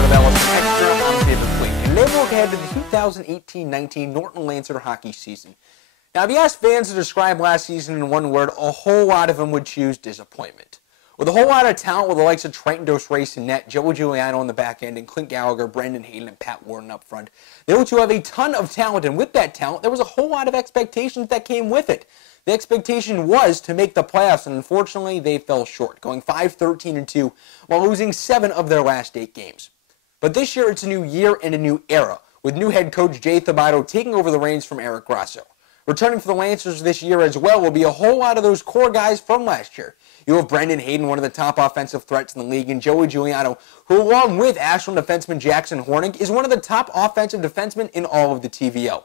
episode of LSN Extra. I'm David Fleet, and today we'll look ahead to the 2018-19 Norton Lancer hockey season. Now, if you ask fans to describe last season in one word, a whole lot of them would choose disappointment. With a whole lot of talent with the likes of Trenton Dos Reis in net, Joe Giuliano in the back end, and Clint Gallagher, Brendan Hayden, and Pat Warden up front, they were to have a ton of talent, and with that talent, there was a whole lot of expectations that came with it. The expectation was to make the playoffs, and unfortunately, they fell short, going 5-13-2 while losing 7 of their last 8 games. But this year, it's a new year and a new era, with new head coach Coach Abbado taking over the reins from Eric Grasso. Returning for the Lancers this year as well will be a whole lot of those core guys from last year. You have Brendan Hayden, one of the top offensive threats in the league, and Joey Giuliano, who along with Ashland defenseman Jackson Hornig, is one of the top offensive defensemen in all of the TVL.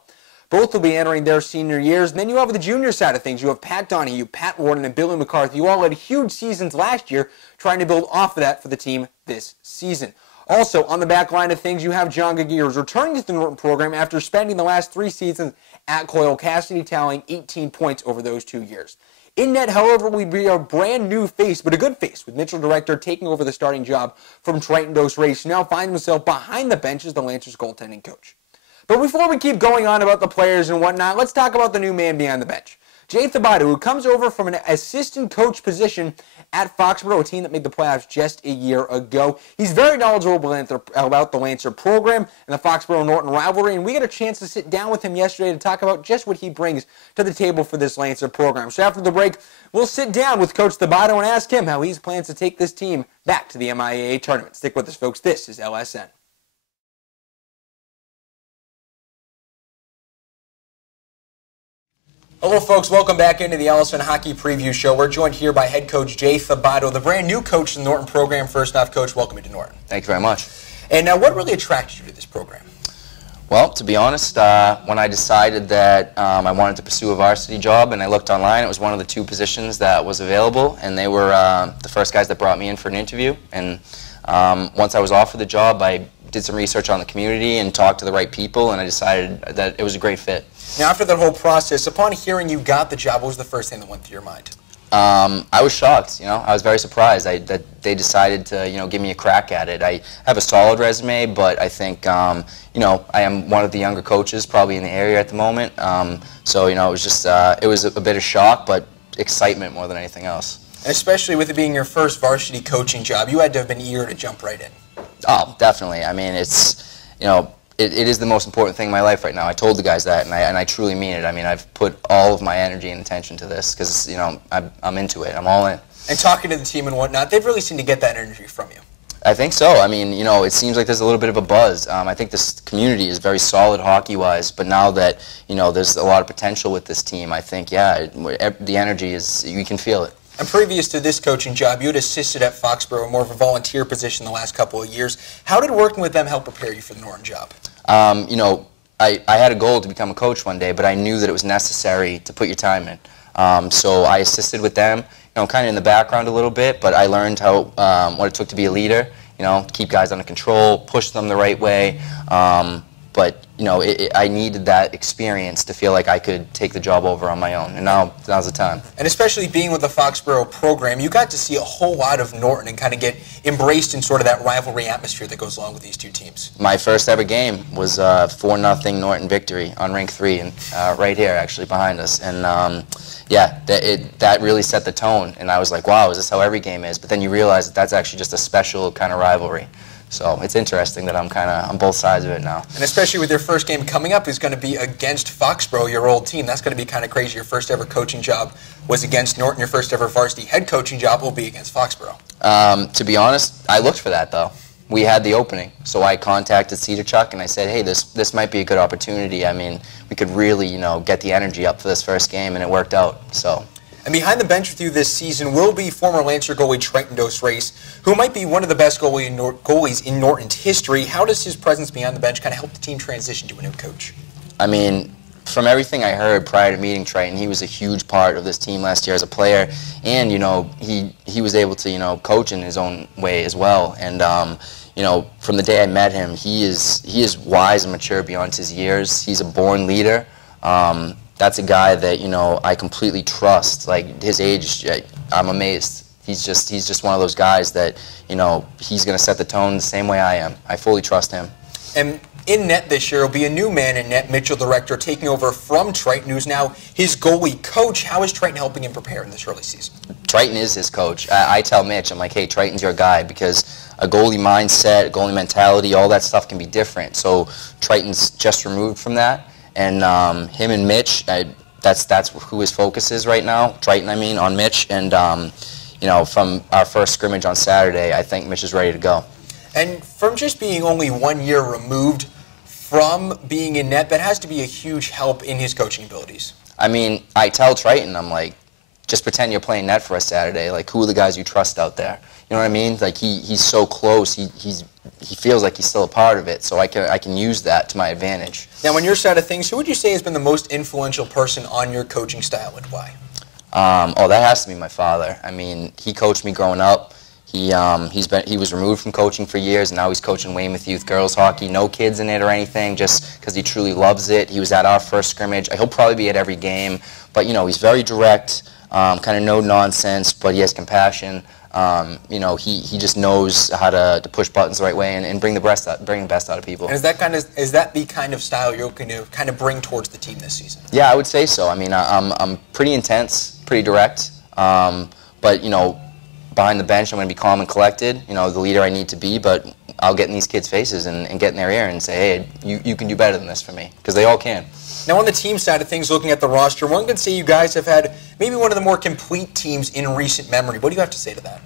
Both will be entering their senior years. And then you have the junior side of things. You have Pat Donahue, Pat Warden, and Billy McCarthy, who all had huge seasons last year, trying to build off of that for the team this season. Also, on the back line of things, you have John Gagiers returning to the Norton program after spending the last 3 seasons at Coyle Cassidy, tallying 18 points over those 2 years. In net, however, will be a brand new face, but a good face, with Mitchell Director taking over the starting job from Trenton Dos Reis, who now finds himself behind the bench as the Lancers goaltending coach. But before we keep going on about the players and whatnot, let's talk about the new man behind the bench. Coach Abbado, who comes over from an assistant coach position at Foxborough, a team that made the playoffs just a year ago. He's very knowledgeable about the Lancer program and the Foxborough-Norton rivalry, and we got a chance to sit down with him yesterday to talk about just what he brings to the table for this Lancer program. So after the break, we'll sit down with Coach Abbado and ask him how he plans to take this team back to the MIAA tournament. Stick with us, folks. This is LSN. Hello, folks. Welcome back into the LSN Hockey Preview Show. We're joined here by head coach Coach Abbado, the brand new coach in the Norton program. First off, Coach, welcome to Norton. Thank you very much. And now, what really attracted you to this program? Well, to be honest, when I decided that I wanted to pursue a varsity job and I looked online, it was one of the 2 positions that was available, and they were the first guys that brought me in for an interview. And once I was offered the job, I did some research on the community and talked to the right people, and I decided that it was a great fit. Now, after that whole process, upon hearing you got the job, what was the first thing that went through your mind? I was shocked. I was very surprised that they decided to, give me a crack at it. I have a solid resume, but I think, I am one of the younger coaches probably in the area at the moment. So, it was just, it was a bit of shock, but excitement more than anything else. And especially with it being your first varsity coaching job, you had to have been eager to jump right in. Oh, definitely. I mean, it's, it is the most important thing in my life right now. I told the guys that, and I truly mean it. I mean, I've put all of my energy and attention to this because, I'm into it. I'm all in. And talking to the team and whatnot, they've really seemed to get that energy from you. I think so. I mean, it seems like there's a little bit of a buzz. I think this community is very solid hockey-wise, but now that, there's a lot of potential with this team, I think, yeah, the energy is, you can feel it. And previous to this coaching job, you had assisted at Foxborough, more of a volunteer position the last couple of years. How did working with them help prepare you for the Norton job? I had a goal to become a coach one day, but I knew that it was necessary to put your time in. So I assisted with them, kind of in the background a little bit, but I learned how what it took to be a leader, keep guys under control, push them the right way. But, I needed that experience to feel like I could take the job over on my own, and now's the time. And especially being with the Foxborough program, you got to see a whole lot of Norton and kind of get embraced in sort of that rivalry atmosphere that goes along with these 2 teams. My first ever game was 4-0 Norton victory on Rink 3, and right here, actually, behind us. And, yeah, that really set the tone, and I was like, wow, is this how every game is? But then you realize that that's actually just a special kind of rivalry. So it's interesting that I'm kind of on both sides of it now. And especially with your first game coming up is going to be against Foxborough, your old team. That's going to be kind of crazy. Your first ever coaching job was against Norton. Your first ever varsity head coaching job will be against Foxborough. To be honest, I looked for that, though. We had the opening. So I contacted Cedar Chuck and I said, hey, this might be a good opportunity. I mean, we could really, get the energy up for this first game, and it worked out. So. And behind the bench with you this season will be former Lancer goalie Trenton Dos Reis, who might be one of the best goalies in Norton's history. How does his presence behind the bench kind of help the team transition to a new coach? I mean, from everything I heard prior to meeting Trenton, he was a huge part of this team last year as a player, and he was able to coach in his own way as well. And from the day I met him, he is wise and mature beyond his years. He's a born leader. That's a guy that I completely trust. Like his age, I'm amazed. He's just one of those guys that, you know, he's going to set the tone the same way I am. I fully trust him. And in net this year will be a new man in net, Mitchell Director, taking over from Triton, who's now his goalie coach. How is Triton helping him prepare in this early season? Triton is his coach. I tell Mitch, I'm like, hey, Triton's your guy, because a goalie mindset, a goalie mentality, all that stuff can be different. So Triton's just removed from that, and him and Mitch, that's who his focus is right now. Triton, I mean, on Mitch, and you know, from our first scrimmage on Saturday, I think Mitch is ready to go. And from just being only 1 year removed from being in net, that has to be a huge help in his coaching abilities. I mean, I tell Triton, I'm like, just pretend you're playing net for us Saturday. Like, who are the guys you trust out there? You know what I mean? Like, he's so close. He feels like he's still a part of it. So I can use that to my advantage. Now, on your side of things, who would you say has been the most influential person on your coaching style, and why? Oh, that has to be my father. I mean, he coached me growing up. He was removed from coaching for years, and now he's coaching Weymouth Youth girls hockey. No kids in it or anything, just because he truly loves it. He was at our first scrimmage. He'll probably be at every game, but you know, he's very direct, kind of no nonsense, but he has compassion. You know, he just knows how to push buttons the right way and bring the best out of people. And is that the kind of style you're going to kind of bring towards the team this season? Yeah, I would say so. I mean, I'm pretty intense, pretty direct, but you know, behind the bench, I'm going to be calm and collected, you know, the leader I need to be, but I'll get in these kids' faces and get in their ear and say, hey, you can do better than this for me, because they all can. Now, on the team side of things, looking at the roster, one can say you guys have had maybe one of the more complete teams in recent memory. What do you have to say to that?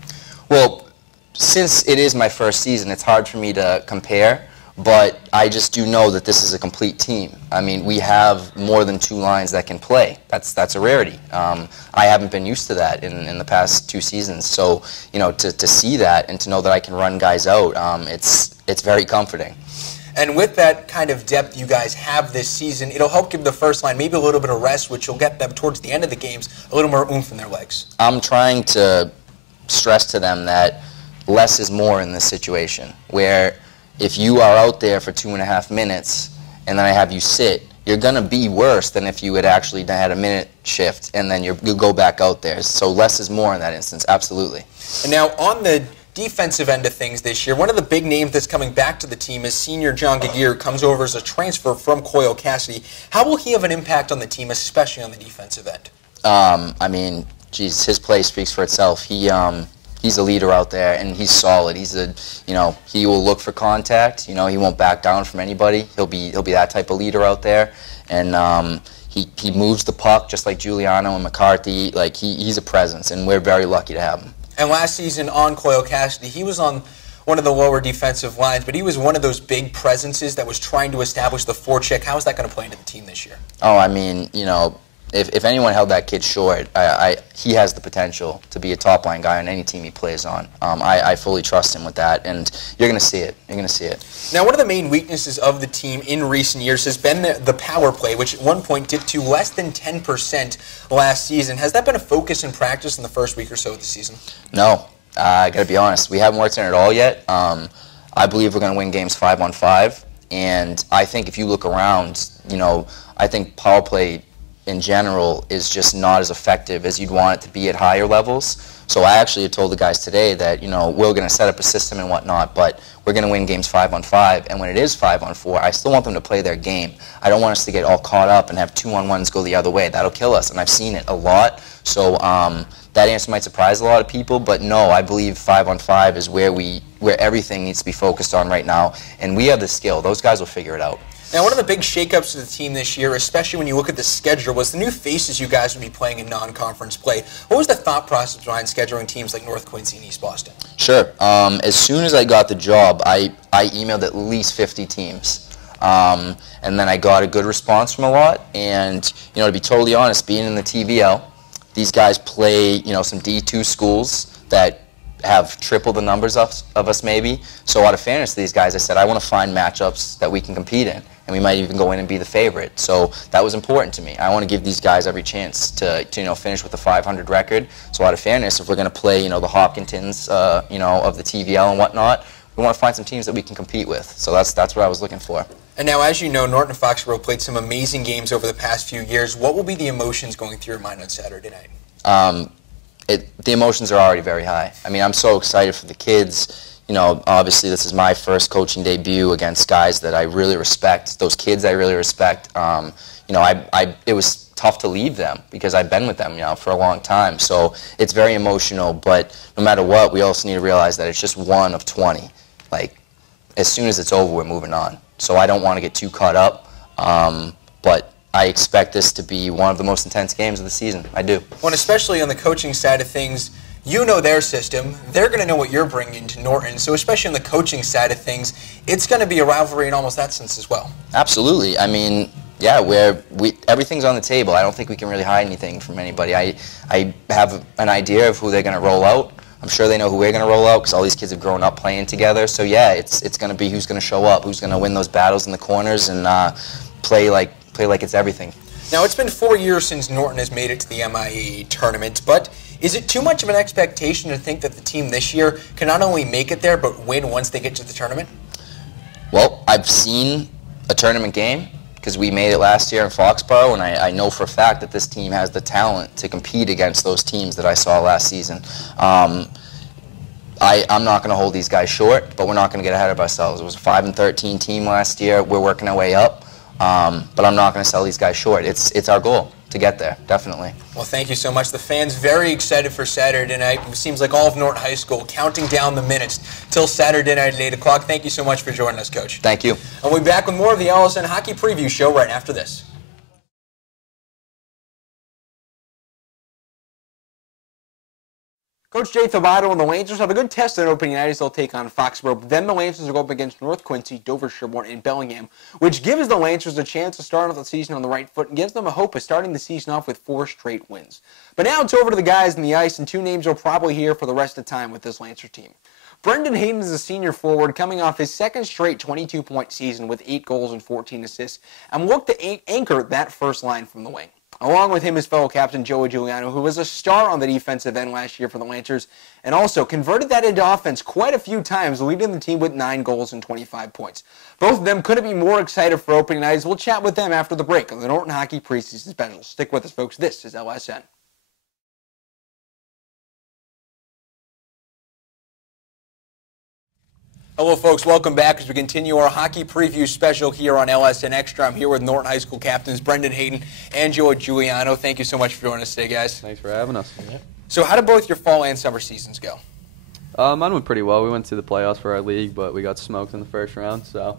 Well, since it is my first season, it's hard for me to compare, but I just do know that this is a complete team. I mean, we have more than 2 lines that can play. That's a rarity. I haven't been used to that in the past 2 seasons. So, you know, to see that and to know that I can run guys out, it's very comforting. And with that kind of depth you guys have this season, it'll help give the first line maybe a little bit of rest, which will get them towards the end of the games a little more oomph in their legs. I'm trying to stress to them that less is more in this situation, where if you are out there for 2.5 minutes and then I have you sit, you're going to be worse than if you had actually had a minute shift and then you go back out there. So less is more in that instance, absolutely. And now on the defensive end of things this year, one of the big names that's coming back to the team is senior John Gagier, who comes over as a transfer from Coyle Cassidy. How will he have an impact on the team, especially on the defensive end? I mean, geez, his play speaks for itself. He's a leader out there, and he's solid. You know, he will look for contact. You know, he won't back down from anybody. He'll be that type of leader out there, and he moves the puck just like Giuliano and McCarthy. Like he's a presence, and we're very lucky to have him. And last season on Coyle Cassidy, he was on one of the lower defensive lines, but he was one of those big presences that was trying to establish the forecheck. How is that going to play into the team this year? Oh, I mean, you know, if anyone held that kid short, he has the potential to be a top-line guy on any team he plays on. I fully trust him with that, and you're going to see it. You're going to see it. Now, one of the main weaknesses of the team in recent years has been the power play, which at one point dipped to less than 10% last season. Has that been a focus in practice in the first week or so of the season? No. I got to be honest. We haven't worked on it at all yet. I believe we're going to win games 5-on-5, and I think if you look around, you know, I think power play in general is just not as effective as you'd want it to be at higher levels. So I actually told the guys today that, you know, we're going to set up a system and whatnot, but we're going to win games 5-on-5, and when it is 5-on-4, I still want them to play their game. I don't want us to get all caught up and have 2-on-1s go the other way. That'll kill us, and I've seen it a lot. So that answer might surprise a lot of people, but no, I believe 5-on-5 is where everything needs to be focused on right now, and we have the skill. Those guys will figure it out. Now, one of the big shakeups to the team this year, especially when you look at the schedule, was the new faces you guys would be playing in non-conference play. What was the thought process behind scheduling teams like North Quincy and East Boston? Sure. As soon as I got the job, I emailed at least 50 teams. And then I got a good response from a lot. And, you know, to be totally honest, being in the TVL, these guys play, you know, some D2 schools that have triple the numbers of us maybe. So out of fairness to these guys, I said, I want to find matchups that we can compete in, and we might even go in and be the favorite. So that was important to me. I want to give these guys every chance to you know, finish with a 500 record. So out of fairness, if we're going to play, you know, the Hopkintons, you know, of the TVL and whatnot, we want to find some teams that we can compete with. So that's what I was looking for. And now, as you know, Norton and Foxborough played some amazing games over the past few years. What will be the emotions going through your mind on Saturday night? the emotions are already very high. I mean, I'm so excited for the kids. You know, obviously this is my first coaching debut against guys that I really respect. Those kids I really respect. You know, it was tough to leave them because I've been with them, you know, for a long time. So it's very emotional. But no matter what, we also need to realize that it's just one of 20. Like, as soon as it's over, we're moving on. So I don't want to get too caught up. But I expect this to be one of the most intense games of the season. I do. Well, and especially on the coaching side of things, you know their system. They're going to know what you're bringing to Norton. So especially on the coaching side of things, it's going to be a rivalry in almost that sense as well. Absolutely. I mean, yeah, everything's on the table. I don't think we can really hide anything from anybody. I have an idea of who they're going to roll out. I'm sure they know who we're going to roll out because all these kids have grown up playing together. So yeah, it's going to be who's going to show up, who's going to win those battles in the corners, and play like it's everything. Now, it's been 4 years since Norton has made it to the MIAA tournament, but is it too much of an expectation to think that the team this year can not only make it there, but win once they get to the tournament? Well, I've seen a tournament game because we made it last year in Foxborough, and I know for a fact that this team has the talent to compete against those teams that I saw last season. I'm not going to hold these guys short, but we're not going to get ahead of ourselves. It was a 5-13 team last year. We're working our way up. But I'm not going to sell these guys short. It's our goal to get there, definitely. Well, thank you so much. The fans very excited for Saturday night. It seems like all of Norton High School counting down the minutes till Saturday night at 8 o'clock. Thank you so much for joining us, Coach. Thank you. And we'll be back with more of the LSN Hockey Preview Show right after this. Coach Abbado and the Lancers have a good test on opening night as they'll take on Foxborough. Then the Lancers will go up against North Quincy, Dover, Sherborne, and Bellingham, which gives the Lancers a chance to start off the season on the right foot and gives them a hope of starting the season off with 4 straight wins. But now it's over to the guys in the ice, and 2 names you'll probably hear for the rest of the time with this Lancer team. Brendan Hayden is a senior forward coming off his second straight 22-point season with 8 goals and 14 assists, and will look to anchor that first line from the wing. Along with him, his fellow captain, Joey Giuliano, who was a star on the defensive end last year for the Lancers, and also converted that into offense quite a few times, leading the team with 9 goals and 25 points. Both of them couldn't be more excited for opening night. We'll chat with them after the break on the Norton Hockey Preseason Special. Stick with us, folks. This is LSN. Hello, folks. Welcome back as we continue our hockey preview special here on LSN Extra. I'm here with Norton High School captains Brendan Hayden and Joey Giuliano. Thank you so much for joining us today, guys. Thanks for having us. Yeah. So how did both your fall and summer seasons go? Mine went pretty well. We went to the playoffs for our league, but we got smoked in the first round, so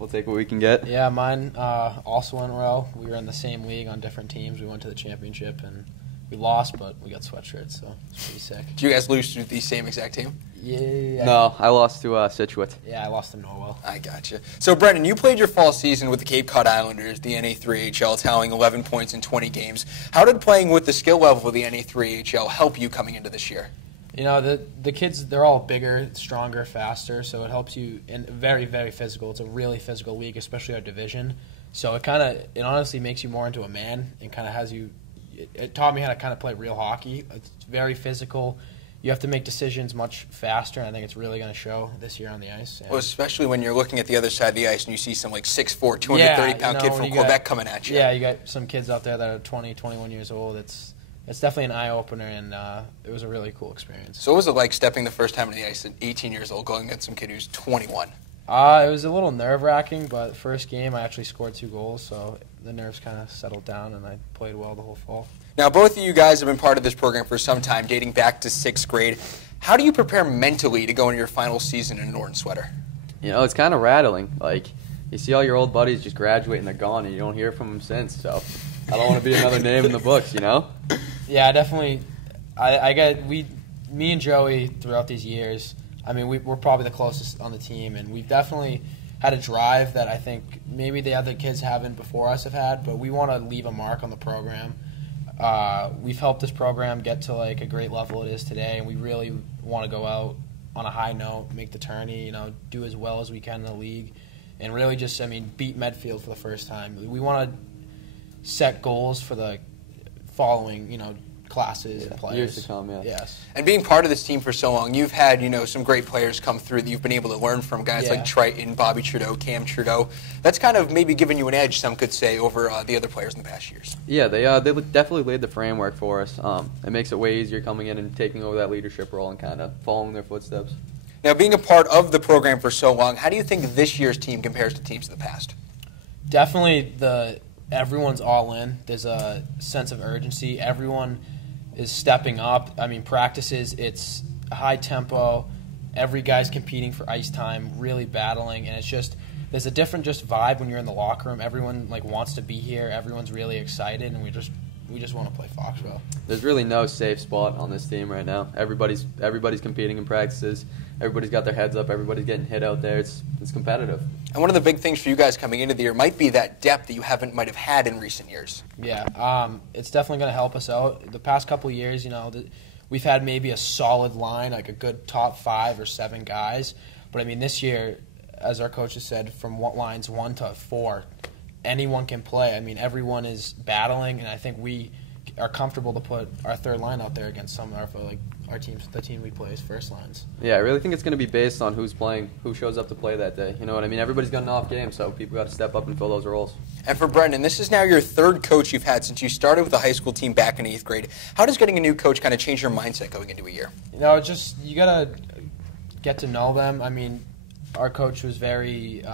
we'll take what we can get. Yeah, mine also went well. We were in the same league on different teams. We went to the championship, and we lost, but we got sweatshirts, so it's pretty sick. Did you guys lose to the same exact team? Yeah. No, I lost to Scituate. Yeah, I lost to Norwell. I gotcha. So, Brendan, you played your fall season with the Cape Cod Islanders, the NA3HL, tallying 11 points in 20 games. How did playing with the skill level of the NA3HL help you coming into this year? You know, the kids, they're all bigger, stronger, faster, so it helps you, and very, very physical. It's a really physical league, especially our division. So it honestly makes you more into a man and kind of has you, it taught me how to kind of play real hockey. It's very physical. You have to make decisions much faster, and I think it's really going to show this year on the ice. Well, especially when you're looking at the other side of the ice and you see some like 6'4", 230-pound kid from Quebec coming at you. Yeah, you got some kids out there that are 20, 21 years old. It's definitely an eye-opener, and it was a really cool experience. So what was it like stepping the first time on the ice at 18 years old, going against some kid who's 21? It was a little nerve-wracking, but the first game I actually scored 2 goals, so the nerves kind of settled down, and I played well the whole fall. Now, both of you guys have been part of this program for some time, dating back to 6th grade. How do you prepare mentally to go into your final season in a Norton sweater? You know, it's kind of rattling. Like, you see all your old buddies just graduate and they're gone, and you don't hear from them since, so I don't want to be another name in the books, you know? Yeah, definitely. Me and Joey, throughout these years, I mean, we're probably the closest on the team, and we've definitely had a drive that I think maybe the other kids haven't before us have had, but we want to leave a mark on the program. We've helped this program get to like a great level it is today, and we really want to go out on a high note, make the tourney, you know, do as well as we can in the league, and really just, I mean, beat Medfield for the first time. We want to set goals for the following, you know, classes and players. Years to come, yeah. Yes. And being part of this team for so long, you've had, some great players come through that you've been able to learn from, guys like Triton, Bobby Trudeau, Cam Trudeau. That's kind of maybe given you an edge, some could say, over the other players in the past years. Yeah, they definitely laid the framework for us. It makes it way easier coming in and taking over that leadership role and kind of following their footsteps. Now, being a part of the program for so long, how do you think this year's team compares to teams in the past? Definitely everyone's all in. There's a sense of urgency. Everyone is stepping up. I mean, practices, it's high tempo. Every guy's competing for ice time, really battling, and it's just there's a different just vibe when you're in the locker room. Everyone wants to be here. Everyone's really excited, and we just want to play Foxborough. There's really no safe spot on this team right now. Everybody's competing in practices. Everybody's got their heads up. Everybody's getting hit out there. It's competitive. And one of the big things for you guys coming into the year might be that depth that you might have had in recent years. Yeah, it's definitely going to help us out. The past couple of years, we've had maybe a solid line, like a good top 5 or 7 guys. But I mean, this year, as our coach has said, from lines 1 to 4, anyone can play. I mean, everyone is battling, and I think we are comfortable to put our third line out there against some of our teams, the team we play as first lines. Yeah, I really think it's going to be based on who's playing, who shows up to play that day. You know what I mean? Everybody's got an off game, so people got to step up and fill those roles. And for Brendan, this is now your 3rd coach you've had since you started with the high school team back in 8th grade. How does getting a new coach kind of change your mindset going into a year? You got to get to know them. I mean, our coach was very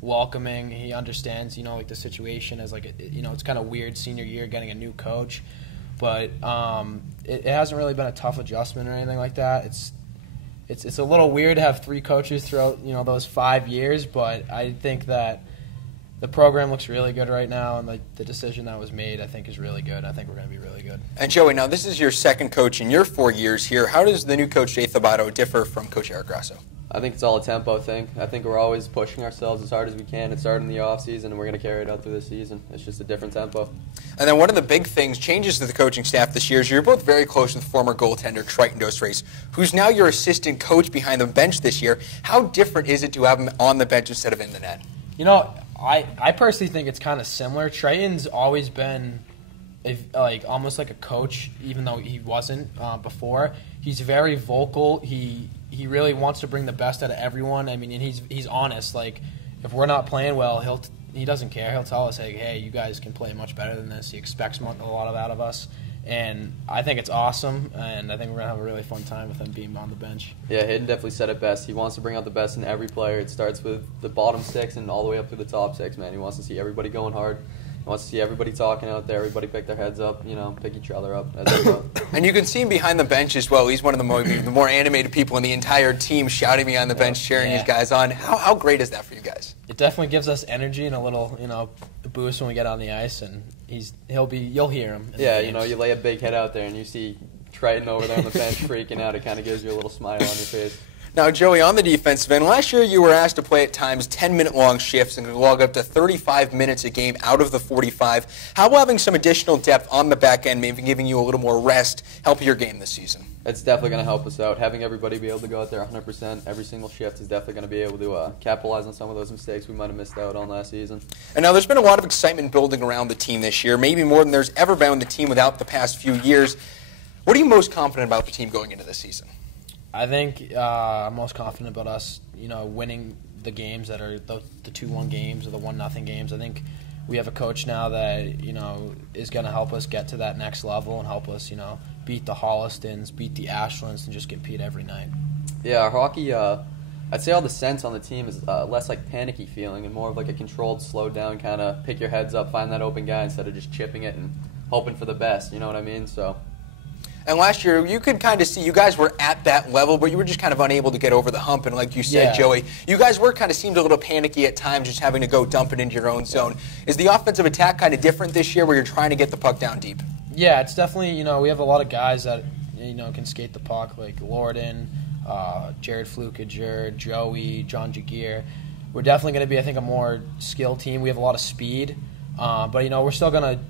welcoming. He understands, the situation as it's kind of weird senior year getting a new coach, but it hasn't really been a tough adjustment or anything like that. It's a little weird to have 3 coaches throughout those 5 years, but I think that the program looks really good right now, and the decision that was made I think is really good. I think we're going to be really good. And Joey, now this is your 2nd coach in your 4 years here. How does the new coach Coach Abbado differ from Coach Eric Grasso? I think it's all a tempo thing. I think we're always pushing ourselves as hard as we can. It started in the offseason, and we're going to carry it out through the season. It's just a different tempo. And then one of the big changes to the coaching staff this year is you're both very close with former goaltender Triton Dos, who's now your assistant coach behind the bench this year. How different is it to have him on the bench instead of in the net? I personally think it's kind of similar. Triton's always been almost like a coach, even though he wasn't before. He's very vocal. He really wants to bring the best out of everyone. I mean, and he's honest. If we're not playing well, he doesn't care. He'll tell us, hey, you guys can play much better than this. He expects a lot of out of us. And I think it's awesome, and I think we're going to have a really fun time with him being on the bench. Yeah, Hayden definitely said it best. He wants to bring out the best in every player. It starts with the bottom 6 and all the way up to the top 6, man. He wants to see everybody going hard. He wants to see everybody talking out there, everybody pick their heads up, pick each other up as they go. And you can see him behind the bench as well. He's one of the more animated people in the entire team, shouting behind the bench, cheering these guys on. How great is that for you guys? It definitely gives us energy and a little, boost when we get on the ice, and you'll hear him. Yeah, you lay a big head out there and you see Triton over there on the bench freaking out. It kind of gives you a little smile on your face. Now, Joey, on the defensive end, last year you were asked to play at times 10-minute-long shifts and could log up to 35 minutes a game out of the 45. How will having some additional depth on the back end, maybe giving you a little more rest, help your game this season? It's definitely going to help us out. Having everybody be able to go out there 100% every single shift is definitely going to be able to capitalize on some of those mistakes we might have missed out on last season. And now there's been a lot of excitement building around the team this year, maybe more than there's ever been with the team without the past few years. What are you most confident about the team going into this season? I think I'm most confident about us, winning the games that are the 2-1 games or the 1-0 games. I think we have a coach now that, is going to help us get to that next level and help us, beat the Hollistons, beat the Ashlands, and just compete every night. Yeah, our hockey, I'd say all the sense on the team is less like panicky feeling and more of like a controlled, slowed down kind of pick your heads up, find that open guy instead of just chipping it and hoping for the best. You know what I mean? So. And last year, you could kind of see you guys were at that level, but you were just kind of unable to get over the hump. And like you said, Joey, you guys were kind of seemed a little panicky at times, just having to go dump it into your own zone. Is the offensive attack kind of different this year where you're trying to get the puck down deep? Yeah, it's definitely, we have a lot of guys that, can skate the puck, like Norton, Jared Flukager, Joey, John Jagier. We're definitely going to be, I think, a more skilled team. We have a lot of speed, but, we're still going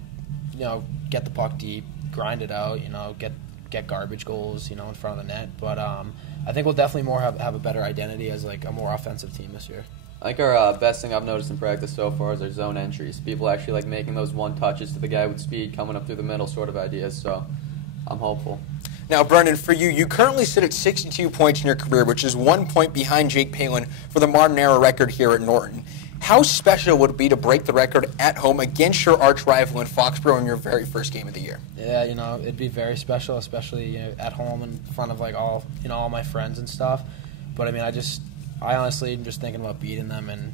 to, get the puck deep, grind it out, get garbage goals, in front of the net. But I think we'll definitely have a better identity as like a more offensive team this year. I think our best thing I've noticed in practice so far is our zone entries. People actually like making those one touches to the guy with speed coming up through the middle sort of ideas. So I'm hopeful. Now, Brendan, for you, you currently sit at 62 points in your career, which is 1 point behind Jake Palin for the modern era record here at Norton. How special would it be to break the record at home against your arch rival in Foxborough in your very first game of the year? Yeah, it'd be very special, especially at home in front of like all my friends and stuff. But I mean, I honestly am just thinking about beating them, and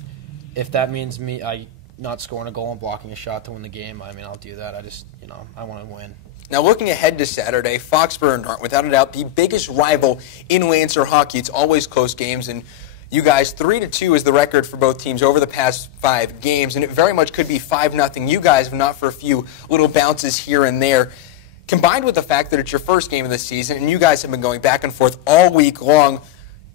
if that means I not scoring a goal and blocking a shot to win the game, I mean, I'll do that. I want to win. Now, looking ahead to Saturday, Foxborough and Norton, without a doubt, the biggest rival in Lancer hockey. It's always close games, and you guys, 3-2 is the record for both teams over the past 5 games, and it very much could be 5-0 you guys, if not for a few little bounces here and there. Combined with the fact that it's your first game of the season, and you guys have been going back and forth all week long,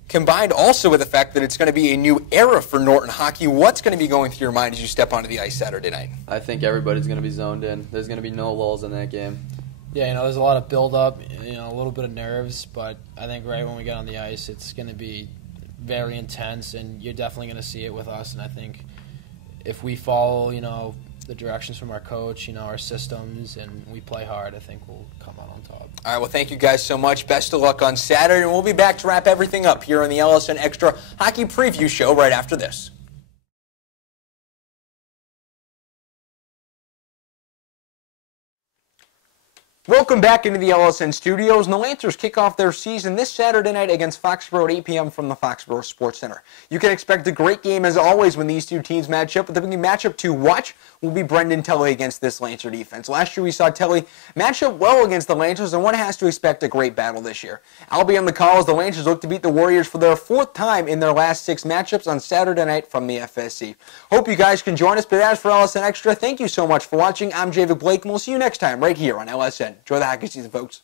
combined also with the fact that it's going to be a new era for Norton hockey, what's going to be going through your mind as you step onto the ice Saturday night? I think everybody's going to be zoned in. There's going to be no lulls in that game. Yeah, there's a lot of build-up, a little bit of nerves, but I think right when we get on the ice, it's going to be very intense, and you're definitely going to see it with us. And I think if we follow, the directions from our coach, our systems, and we play hard, I think we'll come out on top. All right, well, thank you guys so much. Best of luck on Saturday, and we'll be back to wrap everything up here on the LSN Extra Hockey Preview Show right after this. Welcome back into the LSN studios, and the Lancers kick off their season this Saturday night against Foxborough at 8 p.m. from the Foxborough Sports Center. You can expect a great game as always when these two teams match up, but the big matchup to watch will be Brendan Telly against this Lancer defense. Last year we saw Telly match up well against the Lancers, and one has to expect a great battle this year. I'll be on the call as the Lancers look to beat the Warriors for their 4th time in their last 6 matchups on Saturday night from the FSC. Hope you guys can join us, but as for LSN Extra, thank you so much for watching. I'm Javid Blake, and we'll see you next time right here on LSN. Enjoy the hockey season, folks.